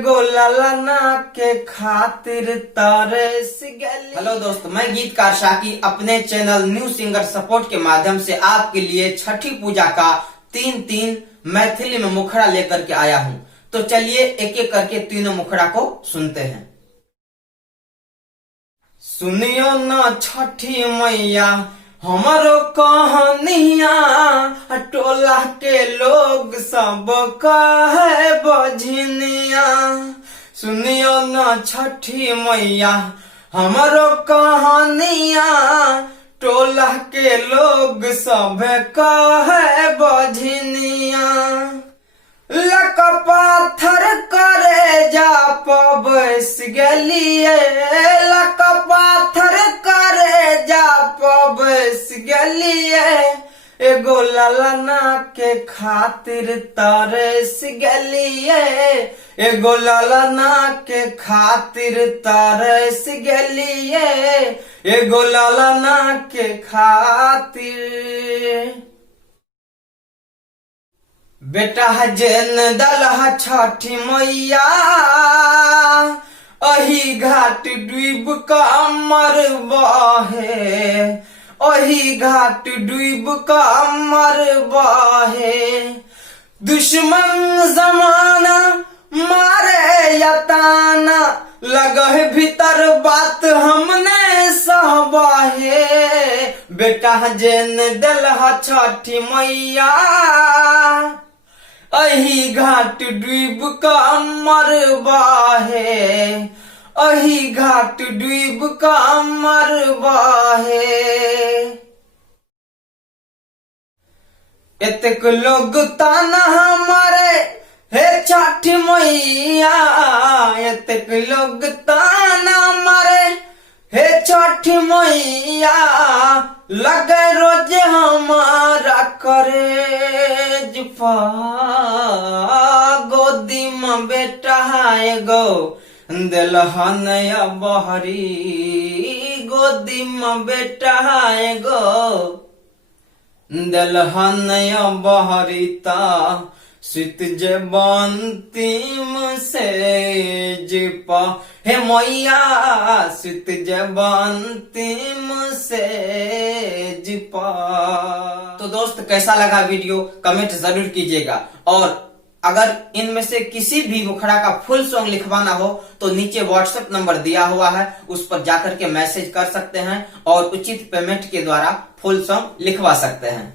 एगो ललना के खातिर तरस गली। हेलो दोस्त, मैं गीतकार शाकी अपने चैनल न्यू सिंगर सपोर्ट के माध्यम से आपके लिए छठी पूजा का तीन मैथिली में मुखड़ा लेकर के आया हूँ। तो चलिए एक एक करके तीनों मुखड़ा को सुनते हैं। सुनियो न छठी मैया हमारो कहानिया, टोला के लोग सब कहे बजनिया। सुनियो न छठी मैया हमारो कहानिया, टोला के लोग सब कहे बजनिया। लक पाथर करे जा पबस गलिए, लक पाथर करे जा पबस गलिए। एगो ललना के खातिर तरस गलिए, एगो ललना के खातिर तरस गलिए, एगो ललना के खातिर। बेटा जेन दलहा छठी मैया, अही घाट डूब का मरबाहे, अही घाट डूब का मरबाहे। दुश्मन जमाना मारे यताना, लगे भीतर बात हमने सहबाहे। बेटा जेन दलहा छठी मैया, अही घाट डूब का मरबाहे, अही घाट डूब का मरबाहे। एतेक लोग ताना हमारे हे छठी मैया, एतेक लोग ताना मारे हे छठी मैया। लगे रोज हमारा करे जुफा, गोदी में बेटा एगो दिलहन बहरी, गोदी में बेटा एगो दिलहन बहरीता। सुत जबंतिम से जिपा हे मैया, सुत जबंतिम से जिपा। तो दोस्त कैसा लगा वीडियो कमेंट जरूर कीजिएगा, और अगर इनमें से किसी भी मुखड़ा का फुल सॉन्ग लिखवाना हो तो नीचे व्हाट्सएप नंबर दिया हुआ है, उस पर जाकर के मैसेज कर सकते हैं और उचित पेमेंट के द्वारा फुल सॉन्ग लिखवा सकते हैं।